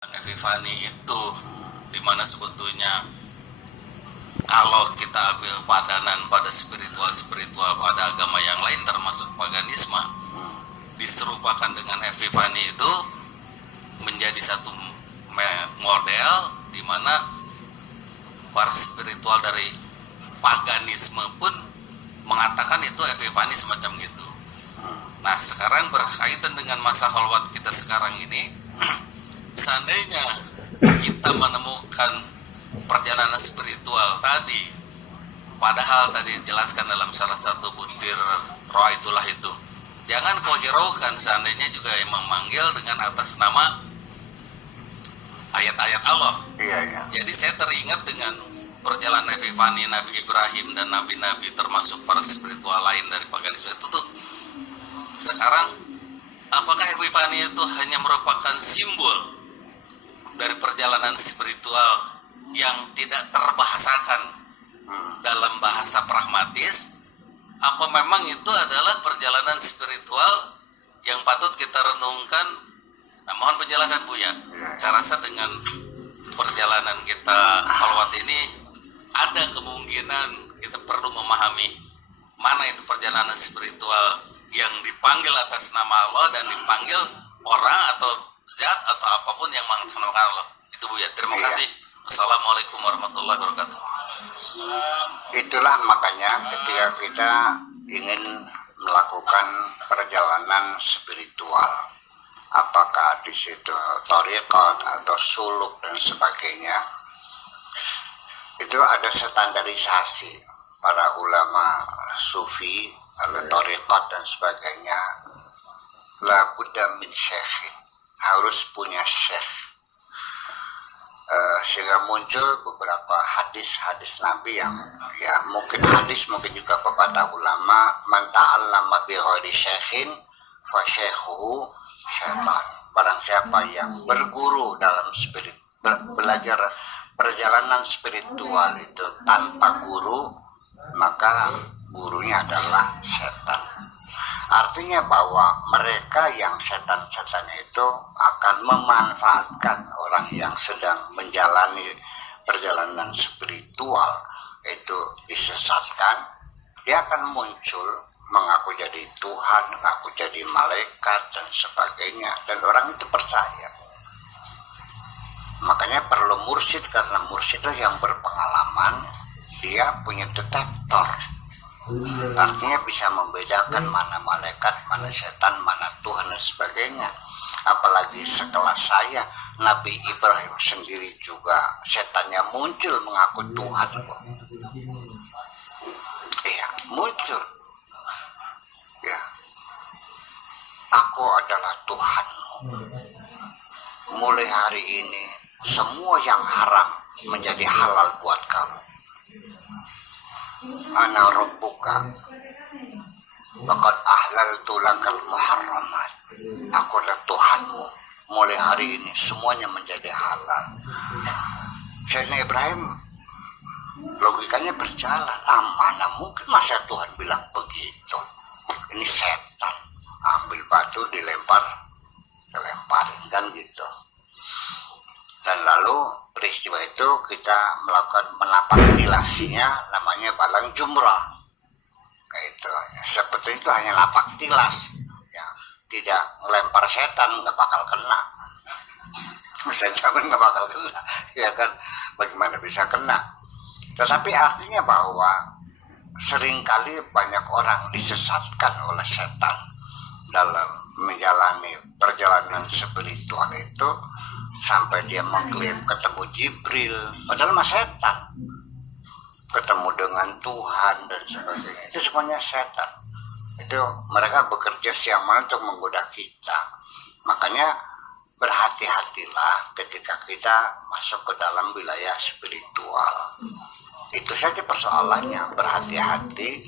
Epifani itu dimana sebetulnya kalau kita ambil padanan pada spiritual pada agama yang lain termasuk paganisme, diserupakan dengan Epifani itu menjadi satu model di mana para spiritual dari paganisme pun mengatakan itu Epifani semacam gitu. Nah, sekarang berkaitan dengan masa khalwat kita sekarang ini, seandainya kita menemukan perjalanan spiritual tadi, padahal tadi dijelaskan dalam salah satu butir roh itulah itu, jangan kau hiraukan seandainya juga yang memanggil dengan atas nama ayat-ayat Allah. Iya. Jadi saya teringat dengan perjalanan Epifani Nabi Ibrahim dan nabi-nabi termasuk para spiritual lain dari paganisme itu tuh. Sekarang apakah Epifani itu hanya merupakan simbol dari perjalanan spiritual yang tidak terbahasakan dalam bahasa pragmatis, apa memang itu adalah perjalanan spiritual yang patut kita renungkan? Nah, mohon penjelasan Bu ya. Saya rasa dengan perjalanan kita khalwat ini ada kemungkinan kita perlu memahami mana itu perjalanan spiritual yang dipanggil atas nama Allah dan dipanggil orang atau zat atau apapun yang mengatasnamakan Allah. Itu Bu ya. Terima kasih. Assalamualaikum warahmatullahi wabarakatuh. Itulah makanya ketika kita ingin melakukan perjalanan spiritual, apakah di situ thariqat atau suluk dan sebagainya, itu ada standarisasi para ulama sufi, thariqat dan sebagainya. La budda min syekhin, harus punya syekh. Sehingga muncul beberapa hadis-hadis Nabi yang ya mungkin hadis, mungkin juga pepatah ulama, man ta'allama bi ghairi syekhin fa syekhuhu syaitan. Barang siapa yang berguru dalam belajar perjalanan spiritual itu tanpa guru, maka gurunya adalah setan. Artinya bahwa mereka yang setan-setan itu akan memanfaatkan orang yang sedang menjalani perjalanan spiritual itu disesatkan. Dia akan muncul mengaku jadi Tuhan, mengaku jadi malaikat dan sebagainya, dan orang itu percaya. Makanya perlu mursyid, karena mursyid itu yang berpengalaman, dia punya detektor. Artinya bisa membedakan mana malaikat, mana setan, mana Tuhan dan sebagainya. Apalagi sekelas saya, Nabi Ibrahim sendiri juga setannya muncul mengaku Tuhan. Iya, muncul. Ya, aku adalah Tuhanmu. Mulai hari ini semua yang haram menjadi halal buat kamu. Ana rabbuka faqad ahlaltu lakal muharramat. Aku adalah Tuhanmu. Mulai hari ini semuanya menjadi halal. Sayyidina Ibrahim logikanya berjalan. Mana mungkin masa Tuhan bilang begitu? Ini setan. Ambil batu dilemparin kan gitu. Dan lalu peristiwa itu kita melakukan menapaktilasinya, namanya balang jumrah. Itu seperti itu hanya lapak tilas, ya, tidak melempar setan, nggak bakal kena. Setan nggak bakal kena, ya kan? Bagaimana bisa kena? Tetapi artinya bahwa seringkali banyak orang disesatkan oleh setan dalam menjalani perjalanan spiritual itu, sampai dia mengklaim ketemu Jibril, padahal mah setan. Ketemu dengan Tuhan dan sebagainya, itu semuanya setan. Itu mereka bekerja siang malam untuk menggoda kita. Makanya berhati-hatilah ketika kita masuk ke dalam wilayah spiritual. Itu saja persoalannya, berhati-hati